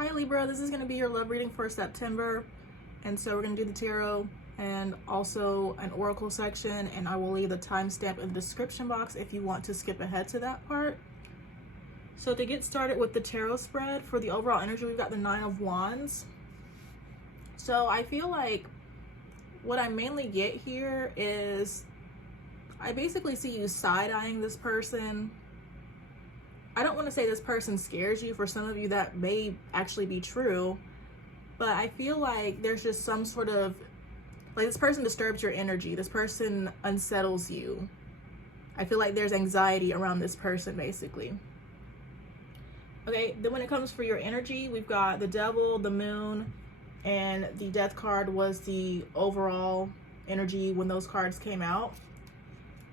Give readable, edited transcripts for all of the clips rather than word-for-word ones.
Hi Libra, this is going to be your love reading for September. And so we're going to do the tarot and also an oracle section, and I will leave the timestamp in the description box if you want to skip ahead to that part. So to get started with the tarot spread, for the overall energy, we've got the 9 of Wands. So I feel like what I mainly get here is I basically see you side-eyeing this person. I don't want to say this person scares you. For some of you that may actually be true, but I feel like there's just some sort of, like, this person disturbs your energy. This person unsettles you. I feel like there's anxiety around this person, basically. Okay, then when it comes for your energy, we've got the Devil, the Moon, and the Death card was the overall energy when those cards came out.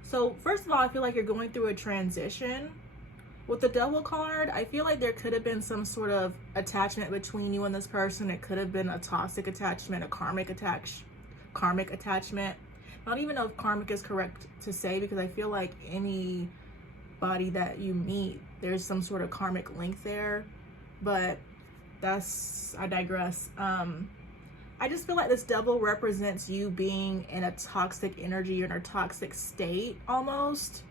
So first of all, I feel like you're going through a transition. With the Devil card, I feel like there could have been some sort of attachment between you and this person. It could have been a toxic attachment, a karmic attachment. I don't even know if karmic is correct to say, because I feel like anybody that you meet, there's some sort of karmic link there, but I digress. I just feel like this Devil represents you being in a toxic energy or in a toxic state almost.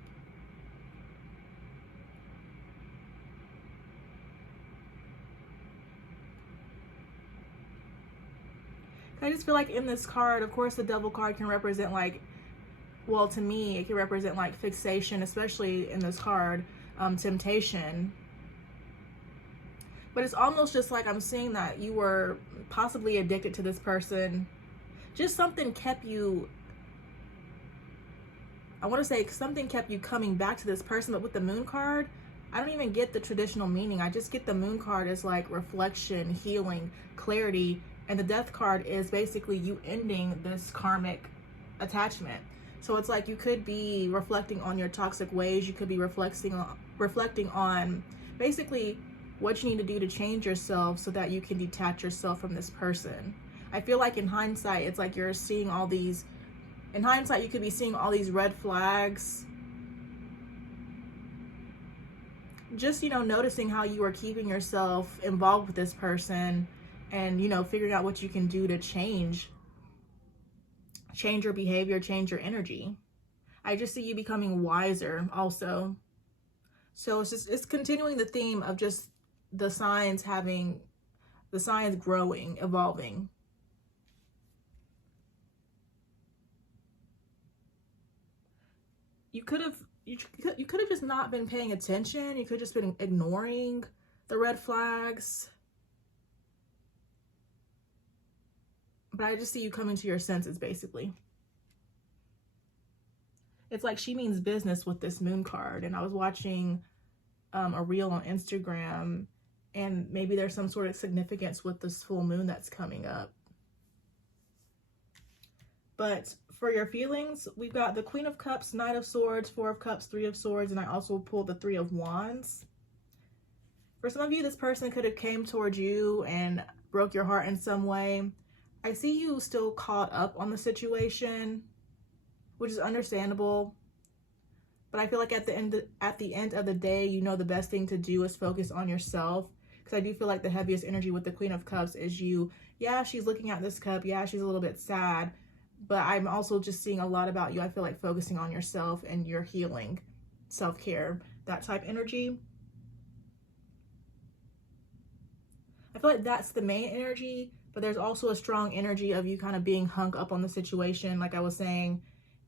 I just feel like in this card, of course, the Devil card can represent, like, well, to me, it can represent like fixation, especially in this card, temptation. But it's almost just like I'm seeing that you were possibly addicted to this person. Just something kept you, I want to say something kept you coming back to this person. But with the Moon card, I don't even get the traditional meaning. I just get the Moon card as like reflection, healing, clarity. And the Death card is basically you ending this karmic attachment. So it's like you could be reflecting on your toxic ways. You could be reflecting on basically what you need to do to change yourself so that you can detach yourself from this person. I feel like in hindsight, it's like you're seeing all these, in hindsight, you could be seeing all these red flags. Just, you know, noticing how you are keeping yourself involved with this person and, you know, figuring out what you can do to change your behavior, change your energy. I just see you becoming wiser also. So it's continuing the theme of just the signs growing, evolving. You could have just not been paying attention. You could have just been ignoring the red flags. But I just see you coming to your senses, basically. It's like she means business with this Moon card. And I was watching a reel on Instagram, and maybe there's some sort of significance with this full moon that's coming up. But for your feelings, we've got the Queen of Cups, Knight of Swords, Four of Cups, Three of Swords, and I also pulled the Three of Wands. For some of you, this person could have came towards you and broke your heart in some way. I see you still caught up on the situation, which is understandable. But I feel like at the end of the day, you know, the best thing to do is focus on yourself. Because I do feel like the heaviest energy with the Queen of Cups is you. Yeah, she's looking at this cup. Yeah, she's a little bit sad. But I'm also just seeing a lot about you. I feel like focusing on yourself and your healing, self-care, that type energy. I feel like that's the main energy. But there's also a strong energy of you kind of being hung up on the situation, like I was saying.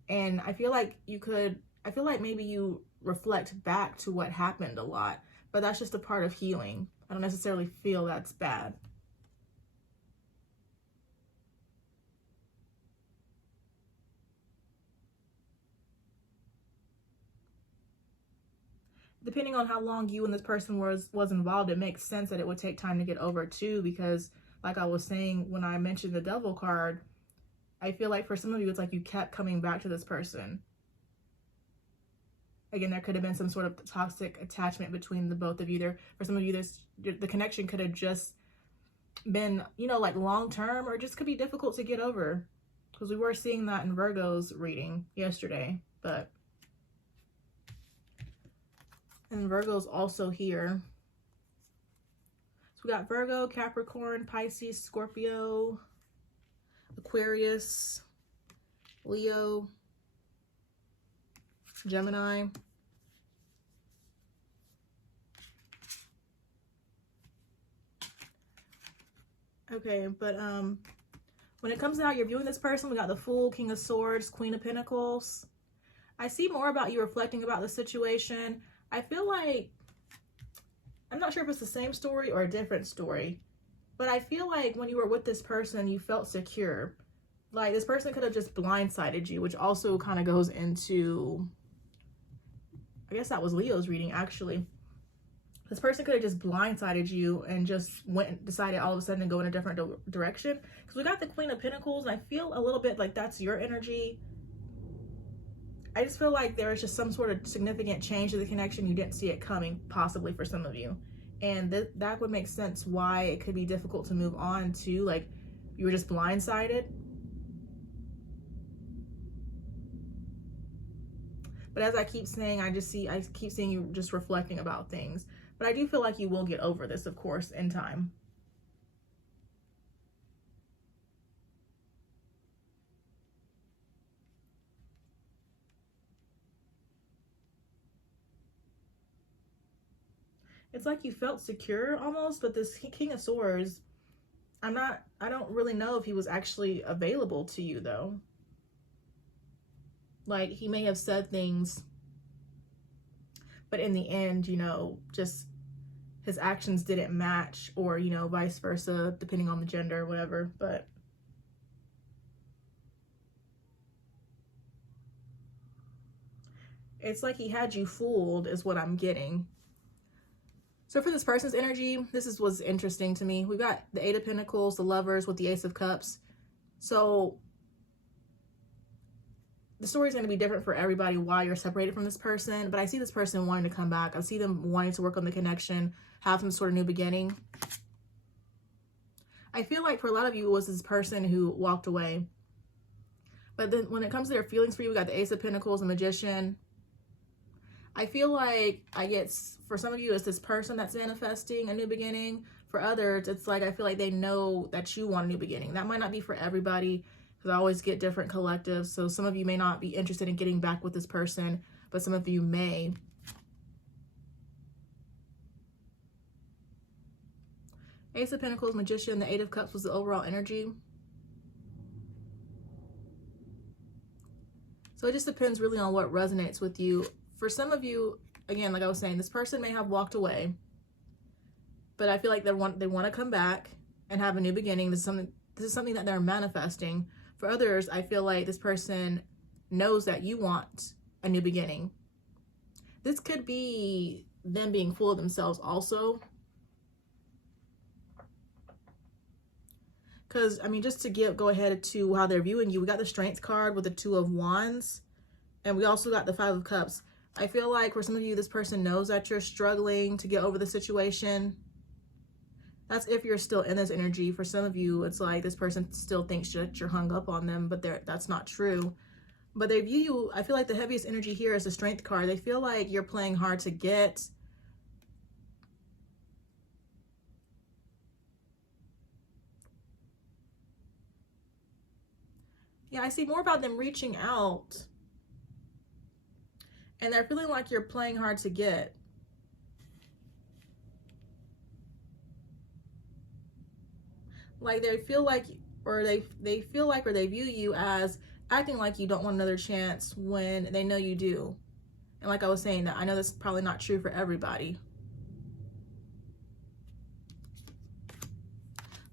And I feel like maybe you reflect back to what happened a lot, but that's just a part of healing. I don't necessarily feel that's bad. Depending on how long you and this person was involved, it makes sense that it would take time to get over too, because like I was saying, when I mentioned the Devil card, I feel like for some of you, it's like you kept coming back to this person. Again, there could have been some sort of toxic attachment between the both of you. There, for some of you, the connection could have just been, you know, like long-term, or just could be difficult to get over. Because we were seeing that in Virgo's reading yesterday, but. And Virgo's also here. So we got Virgo, Capricorn, Pisces, Scorpio, Aquarius, Leo, Gemini. Okay, but when it comes out, you're viewing this person, we got the Fool, King of Swords, Queen of Pentacles. I see more about you reflecting about the situation. I feel like, I'm not sure if it's the same story or a different story, but I feel like when you were with this person, you felt secure. Like this person could have just blindsided you, which also kind of goes into, I guess that was Leo's reading actually. This person could have just blindsided you and just went and decided all of a sudden to go in a different direction. Because we got the Queen of Pentacles, and I feel a little bit like that's your energy. I just feel like there is just some sort of significant change to the connection. You didn't see it coming, possibly for some of you. And that would make sense why it could be difficult to move on to, like, you were just blindsided. But as I keep saying, I keep seeing you just reflecting about things. But I do feel like you will get over this, of course, in time. It's like you felt secure almost, but this King of Swords, I don't really know if he was actually available to you though. Like he may have said things, but in the end, you know, just his actions didn't match, or, you know, vice versa, depending on the gender or whatever. But it's like he had you fooled is what I'm getting. So for this person's energy, this was interesting to me. We've got the Eight of Pentacles, the Lovers with the Ace of Cups. So the story is going to be different for everybody why you're separated from this person. But I see this person wanting to come back. I see them wanting to work on the connection, have some sort of new beginning. I feel like for a lot of you, it was this person who walked away. But then when it comes to their feelings for you, we got the Ace of Pentacles, the Magician. I feel like for some of you, it's this person that's manifesting a new beginning. For others, it's like I feel like they know that you want a new beginning. That might not be for everybody, because I always get different collectives. So some of you may not be interested in getting back with this person, but some of you may. Ace of Pentacles, Magician, the Eight of Cups was the overall energy. So it just depends really on what resonates with you. For some of you, again, like I was saying, this person may have walked away, but I feel like they want to come back and have a new beginning. This is something that they're manifesting. For others, I feel like this person knows that you want a new beginning. This could be them being full of themselves also. Because, I mean, just to go ahead to how they're viewing you, we got the Strength card with the Two of Wands, and we also got the Five of Cups. I feel like for some of you, this person knows that you're struggling to get over the situation. That's if you're still in this energy. For some of you, it's like this person still thinks that you're hung up on them, but that's not true. But they view you, I feel like the heaviest energy here is the Strength card. They feel like you're playing hard to get. Yeah, I see more about them reaching out. And they're feeling like you're playing hard to get. Like they feel like, or they feel like, or they view you as acting like you don't want another chance when they know you do. And like I was saying, I know that's probably not true for everybody.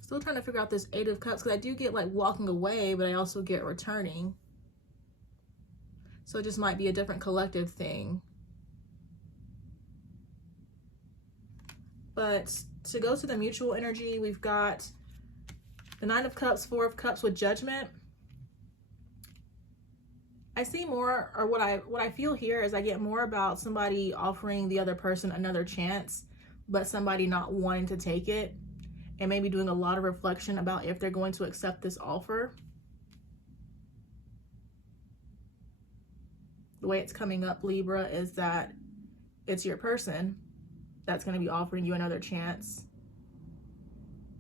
Still trying to figure out this Eight of Cups, because I do get like walking away, but I also get returning. So it just might be a different collective thing. But to go to the mutual energy, we've got the Nine of Cups, Four of Cups with Judgment. I see more, or what I feel here is I get more about somebody offering the other person another chance, but somebody not wanting to take it, and maybe doing a lot of reflection about if they're going to accept this offer. The way it's coming up, Libra, is that it's your person that's going to be offering you another chance.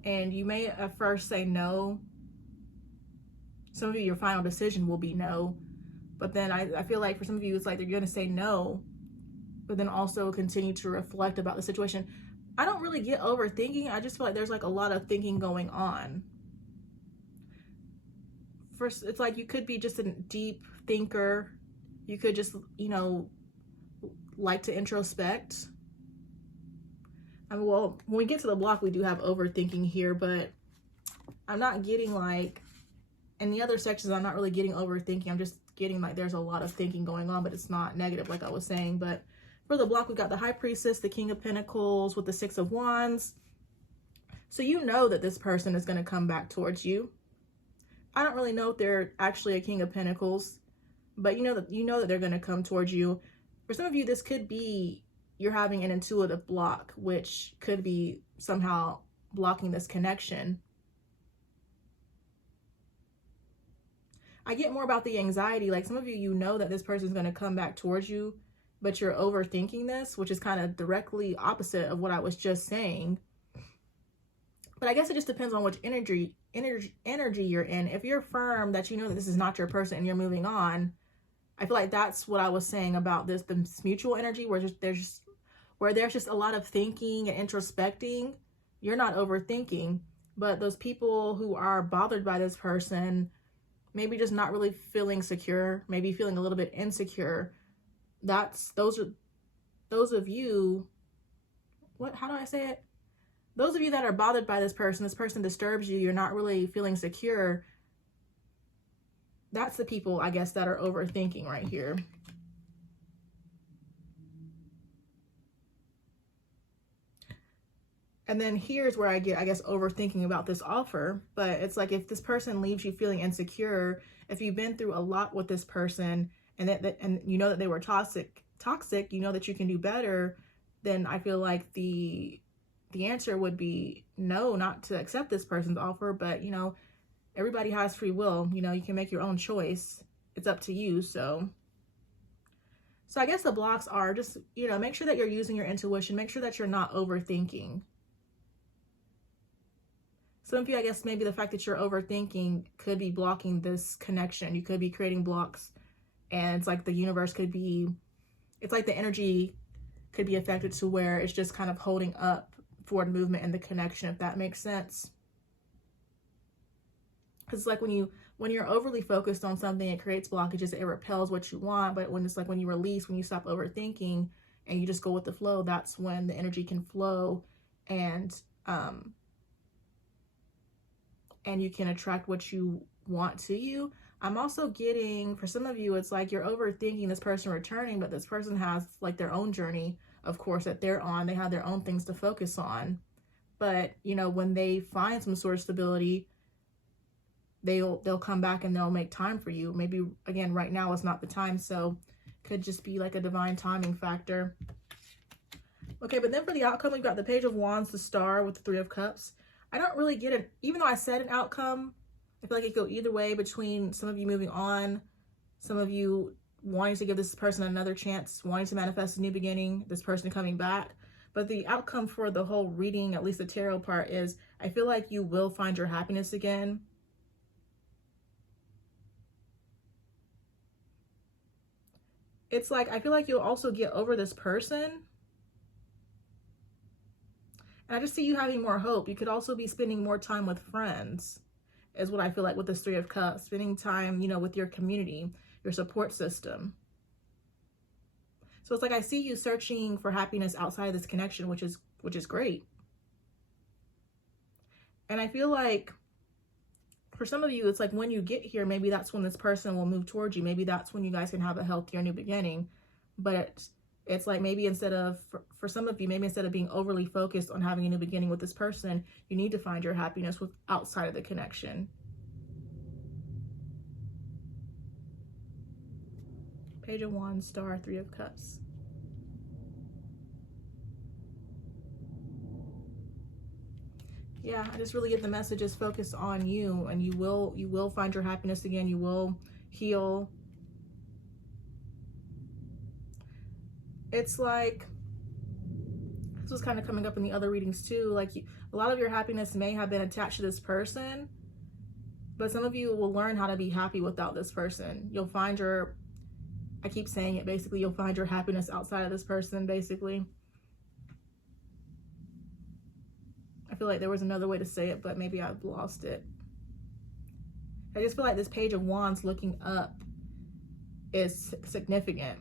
and you may at first say no. Some of you, your final decision will be no, but then I feel like for some of you, it's like they're going to say no, but then also continue to reflect about the situation. I don't really get overthinking. I just feel like there's like a lot of thinking going on. First, it's like you could be just a deep thinker. You could just, you know, like to introspect. I mean, well, when we get to the block, we do have overthinking here, but I'm not getting like, in the other sections, I'm not really getting overthinking. I'm just getting like there's a lot of thinking going on, but it's not negative like I was saying. But for the block, we've got the High Priestess, the King of Pentacles with the Six of Wands. So you know that this person is going to come back towards you. I don't really know if they're actually a King of Pentacles, but you know that they're going to come towards you. For some of you, this could be you're having an intuitive block, which could be somehow blocking this connection. I get more about the anxiety. Like some of you, you know that this person is going to come back towards you, but you're overthinking this, which is kind of directly opposite of what I was just saying. But I guess it just depends on which energy you're in. If you're firm that you know that this is not your person and you're moving on, I feel like that's what I was saying about this mutual energy where there's just a lot of thinking and introspecting. You're not overthinking, but those people who are bothered by this person, maybe just not really feeling secure, maybe feeling a little bit insecure. Those of you, how do I say it? Those of you that are bothered by this person disturbs you, you're not really feeling secure. That's the people, I guess, that are overthinking right here. And then here's where I get, I guess, overthinking about this offer. But it's like if this person leaves you feeling insecure, if you've been through a lot with this person and you know that they were toxic, you know that you can do better, then I feel like the answer would be no, not to accept this person's offer. But, you know, everybody has free will. You know, you can make your own choice. It's up to you. So I guess the blocks are just, you know, make sure that you're using your intuition. Make sure that you're not overthinking. Some of you, I guess maybe the fact that you're overthinking could be blocking this connection. You could be creating blocks, and it's like the universe could be, it's like the energy could be affected to where it's just kind of holding up forward movement in the connection, if that makes sense. Because it's like when you're overly focused on something, it creates blockages, it repels what you want. But when it's like when you release, when you stop overthinking and you just go with the flow, that's when the energy can flow, and you can attract what you want to you. I'm also getting, for some of you, it's like you're overthinking this person returning, but this person has like their own journey, of course, that they're on. They have their own things to focus on. But, you know, when they find some sort of stability, they'll come back and they'll make time for you. Maybe, again, right now is not the time, so could just be like a divine timing factor. Okay, but then for the outcome, we've got the Page of Wands, the Star with the Three of Cups. I don't really get it. Even though I said an outcome, I feel like it could go either way, between some of you moving on, some of you wanting to give this person another chance, wanting to manifest a new beginning, this person coming back. But the outcome for the whole reading, at least the tarot part, is I feel like you will find your happiness again. It's like, I feel like you'll also get over this person. And I just see you having more hope. You could also be spending more time with friends, is what I feel like with this Three of Cups. Spending time, you know, with your community, your support system. So it's like I see you searching for happiness outside of this connection, which is great. And I feel like for some of you, it's like when you get here, maybe that's when this person will move towards you. Maybe that's when you guys can have a healthier new beginning. But it's like maybe instead of, for some of you, maybe instead of being overly focused on having a new beginning with this person, you need to find your happiness with outside of the connection. Page of Wands, Star, Three of Cups. Yeah, I just really get the messages focused on you, and you will find your happiness again. You will heal. It's like this was kind of coming up in the other readings too. Like a lot of your happiness may have been attached to this person, but some of you will learn how to be happy without this person. You'll find your, I keep saying it, basically, you'll find your happiness outside of this person, basically. I feel like there was another way to say it, but maybe I've lost it. I just feel like this Page of Wands looking up is significant.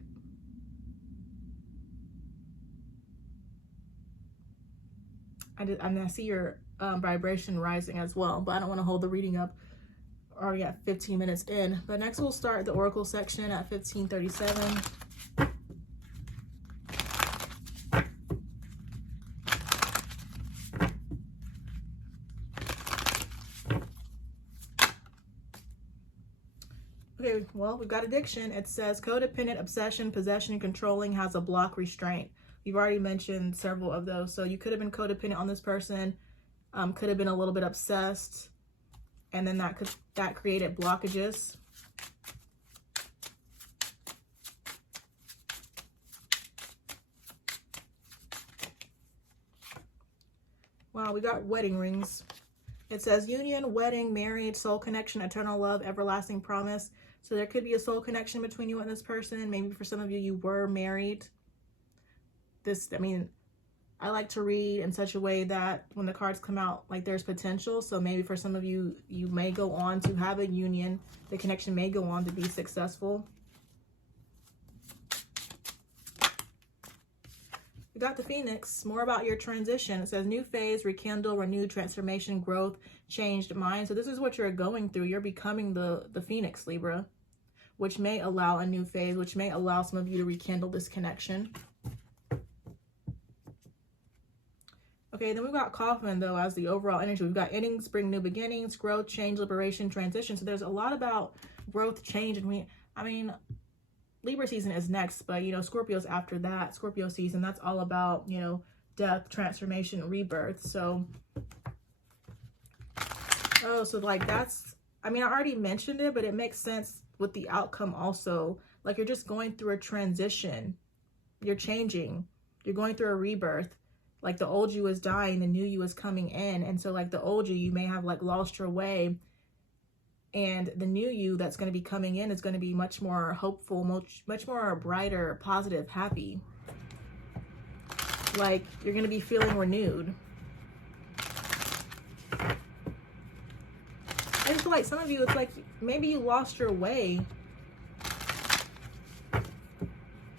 I see your vibration rising as well, but I don't want to hold the reading up. Already at 15 minutes in. But next we'll start the Oracle section at 15:37. Okay, well, we've got addiction. It says codependent, obsession, possession, controlling, has a block, restraint. You've already mentioned several of those. So you could have been codependent on this person, could have been a little bit obsessed, and then that created blockages. Wow, we got wedding rings. It says union, wedding, marriage, soul connection, eternal love, everlasting promise. So there could be a soul connection between you and this person. Maybe for some of you, you were married. I like to read in such a way that when the cards come out, like there's potential. So maybe for some of you, you may go on to have a union. The connection may go on to be successful. We got the Phoenix, more about your transition. It says new phase, rekindle, renewed, transformation, growth, changed mind. So this is what you're going through. You're becoming the Phoenix, Libra, which may allow a new phase, which may allow some of you to rekindle this connection. Okay, then we've got Coffin, though, as the overall energy. We've got endings, spring, new beginnings, growth, change, liberation, transition. So there's a lot about growth, change. And Libra season is next, but, Scorpio's after that. Scorpio season, that's all about, death, transformation, rebirth. So, that's, I already mentioned it, but it makes sense with the outcome also. Like, you're just going through a transition. You're changing. You're going through a rebirth. Like the old you is dying, the new you is coming in. And so like the old you may have like lost your way. And the new you that's going to be coming in is going to be much more hopeful, much more brighter, positive, happy. Like you're going to be feeling renewed. I just feel like some of you, it's like maybe you lost your way.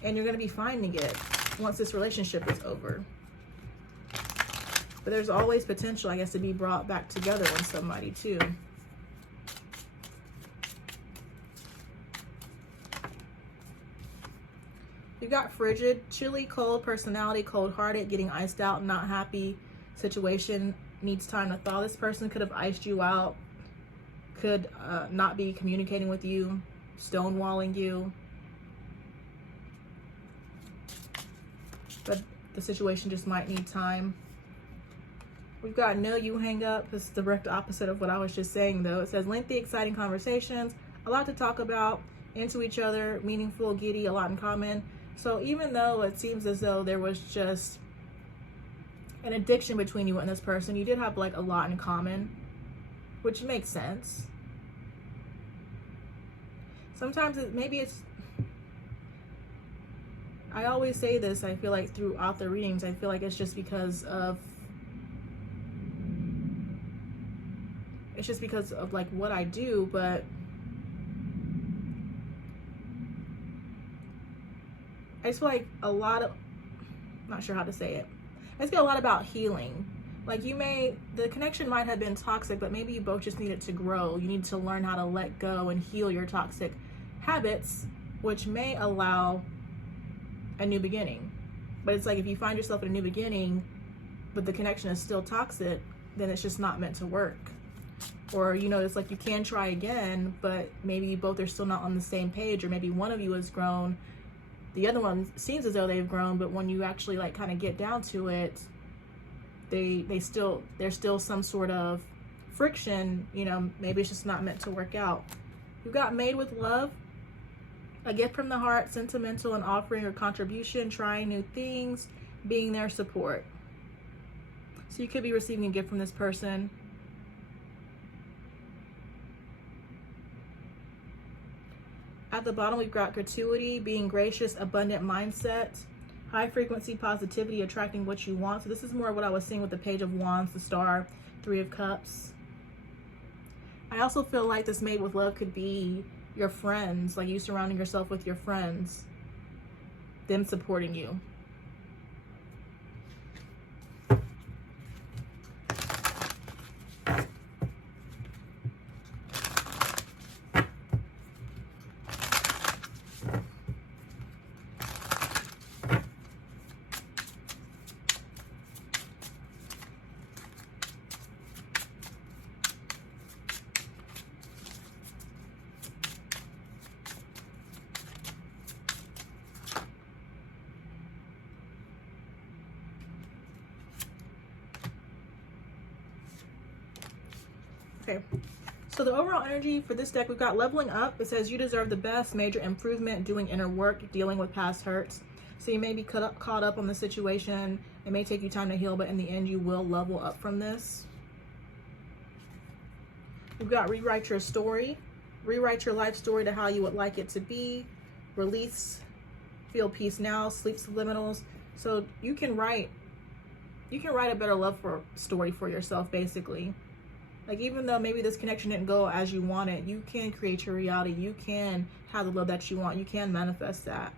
And you're going to be finding it once this relationship is over. But there's always potential, I guess, to be brought back together with somebody, too. You've got frigid, chilly, cold personality, cold-hearted, getting iced out, not happy situation, needs time to thaw. This person could have iced you out, could not be communicating with you, stonewalling you. But the situation just might need time. We've got no you hang up. This is the direct opposite of what I was just saying, though. It says lengthy, exciting conversations, a lot to talk about, into each other, meaningful, giddy, a lot in common. So even though it seems as though there was just an addiction between you and this person, you did have like a lot in common, which makes sense. Sometimes I always say this, I feel like throughout the readings, I feel like it's just because of like what I do, but I just feel like I'm not sure how to say it. I just feel a lot about healing. Like the connection might have been toxic, but maybe you both just needed to grow. You need to learn how to let go and heal your toxic habits, which may allow a new beginning. But it's like if you find yourself in a new beginning, but the connection is still toxic, then it's just not meant to work. Or, it's like you can try again, but maybe you both are still not on the same page, or maybe one of you has grown, the other one seems as though they've grown, but when you actually like kind of get down to it, there's still some sort of friction, maybe it's just not meant to work out. You've got made with love, a gift from the heart, sentimental, an offering or contribution, trying new things, being their support. So you could be receiving a gift from this person. At the bottom, we've got gratuity, being gracious, abundant mindset, high frequency positivity, attracting what you want. So this is more of what I was seeing with the Page of Wands, the Star, Three of Cups. I also feel like this Made with Love could be your friends, like you surrounding yourself with your friends, them supporting you. Okay, so the overall energy for this deck, we've got leveling up. It says you deserve the best, major improvement, doing inner work, dealing with past hurts. So you may be caught up on the situation. It may take you time to heal, but in the end, you will level up from this. We've got rewrite your story. Rewrite your life story to how you would like it to be. Release, feel peace now, sleep subliminals. So you can write a better love story for yourself, basically. Like, even though maybe this connection didn't go as you wanted, you can create your reality. You can have the love that you want. You can manifest that.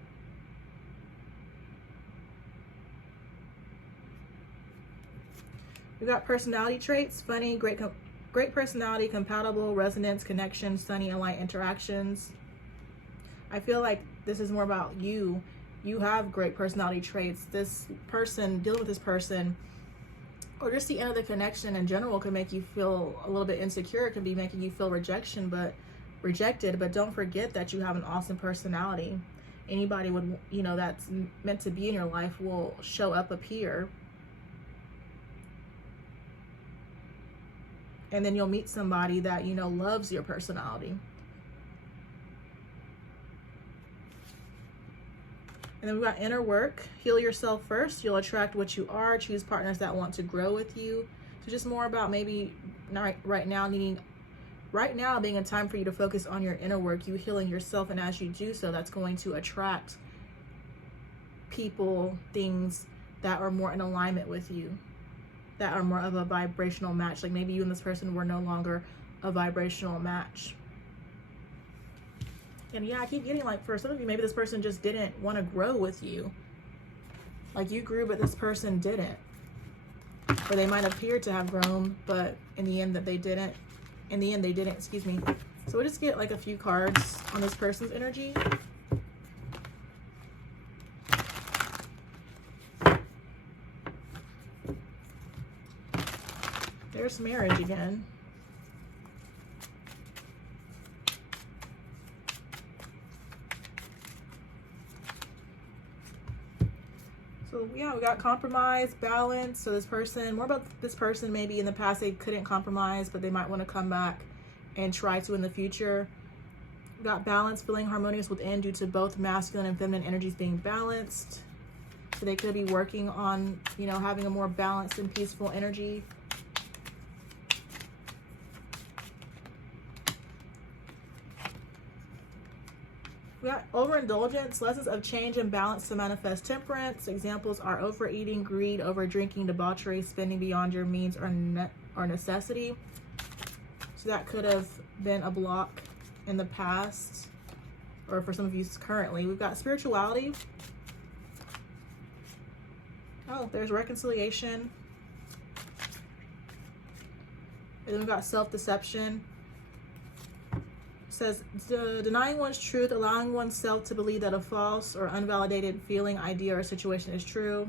We've got personality traits, funny, great personality, compatible, resonance, connection, sunny and light interactions. I feel like this is more about you. You have great personality traits. This person, dealing with this person, or just the end of the connection in general, can make you feel a little bit insecure. It can be making you feel rejected, but don't forget that you have an awesome personality. Anybody that's meant to be in your life will show up, appear. And then you'll meet somebody that, loves your personality. And then we've got inner work. Heal yourself first. You'll attract what you are. Choose partners that want to grow with you. So just more about maybe right now being a time for you to focus on your inner work, you healing yourself. And as you do so, that's going to attract people, things that are more in alignment with you, that are more of a vibrational match. Like maybe you and this person were no longer a vibrational match. And yeah, I keep getting, like, for some of you, maybe this person just didn't want to grow with you. Like, you grew, but this person didn't. Or they might appear to have grown, but in the end they didn't, excuse me. So we'll just get like a few cards on this person's energy. There's marriage again. So yeah, we got compromise, balance. So more about this person, maybe in the past they couldn't compromise, but they might want to come back and try to in the future. We got balance, feeling harmonious within due to both masculine and feminine energies being balanced. So they could be working on, having a more balanced and peaceful energy. We got overindulgence, lessons of change and balance to manifest temperance. Examples are overeating, greed, overdrinking, debauchery, spending beyond your means or necessity. So that could have been a block in the past, or for some of you currently. We've got spirituality. Oh, there's reconciliation. And then we've got self-deception. Says denying one's truth, allowing oneself to believe that a false or unvalidated feeling, idea, or situation is true.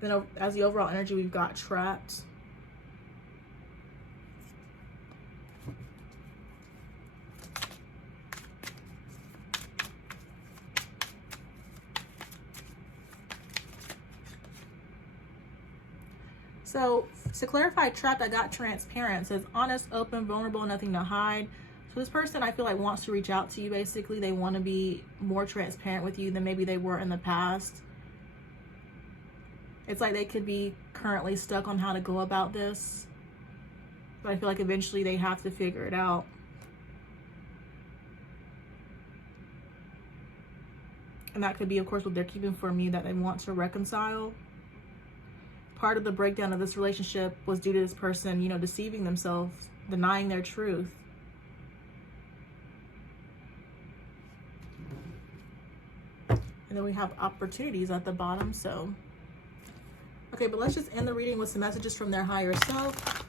Then as the overall energy, we've got trapped. So to clarify trapped, I got transparent. It says honest, open, vulnerable, nothing to hide. So this person, I feel like, wants to reach out to you. Basically, they want to be more transparent with you than maybe they were in the past. It's like they could be currently stuck on how to go about this, but I feel like eventually they have to figure it out. And that could be, of course, what they're keeping from you, that they want to reconcile. Part of the breakdown of this relationship was due to this person, you know, deceiving themselves, denying their truth. And then we have opportunities at the bottom. So, okay, but let's just end the reading with some messages from their higher self.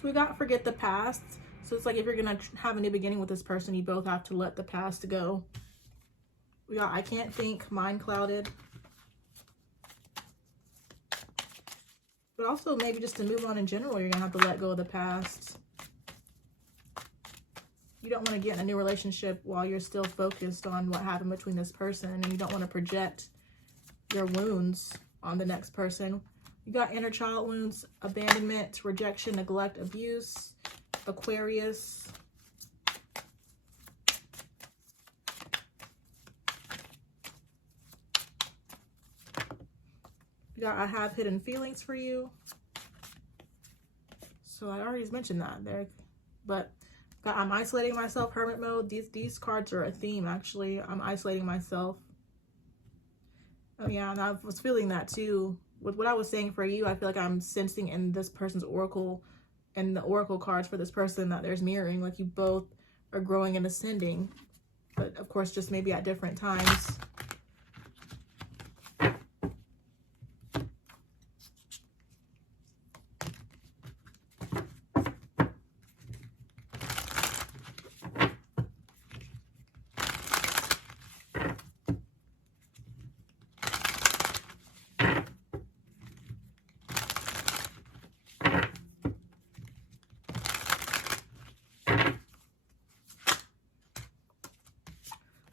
So we got forget the past. So it's like if you're going to have a new beginning with this person, you both have to let the past go. We got I can't think, mind clouded. But also maybe just to move on in general, you're going to have to let go of the past. You don't want to get in a new relationship while you're still focused on what happened between this person. And you don't want to project your wounds on the next person. You got inner child wounds, abandonment, rejection, neglect, abuse, Aquarius. You got I have hidden feelings for you. So I already mentioned that there. But got I'm isolating myself, hermit mode. These cards are a theme, actually. I'm isolating myself. Oh yeah, and I was feeling that too. With what I was saying for you, I feel like I'm sensing in this person's oracle and the oracle cards for this person that there's mirroring, like you both are growing and ascending, but of course just maybe at different times.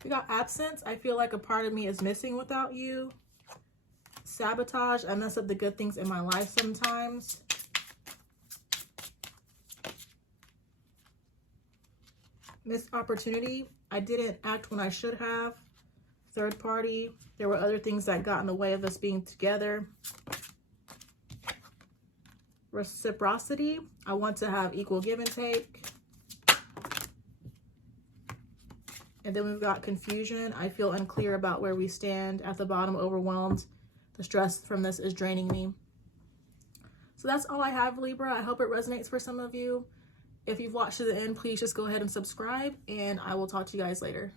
We got absence. I feel like a part of me is missing without you. Sabotage. I mess up the good things in my life sometimes. Missed opportunity. I didn't act when I should have. Third party. There were other things that got in the way of us being together. Reciprocity. I want to have equal give and take. And then we've got confusion. I feel unclear about where we stand. At the bottom, overwhelmed. The stress from this is draining me. So that's all I have, Libra. I hope it resonates for some of you. If you've watched to the end, please just go ahead and subscribe, and I will talk to you guys later.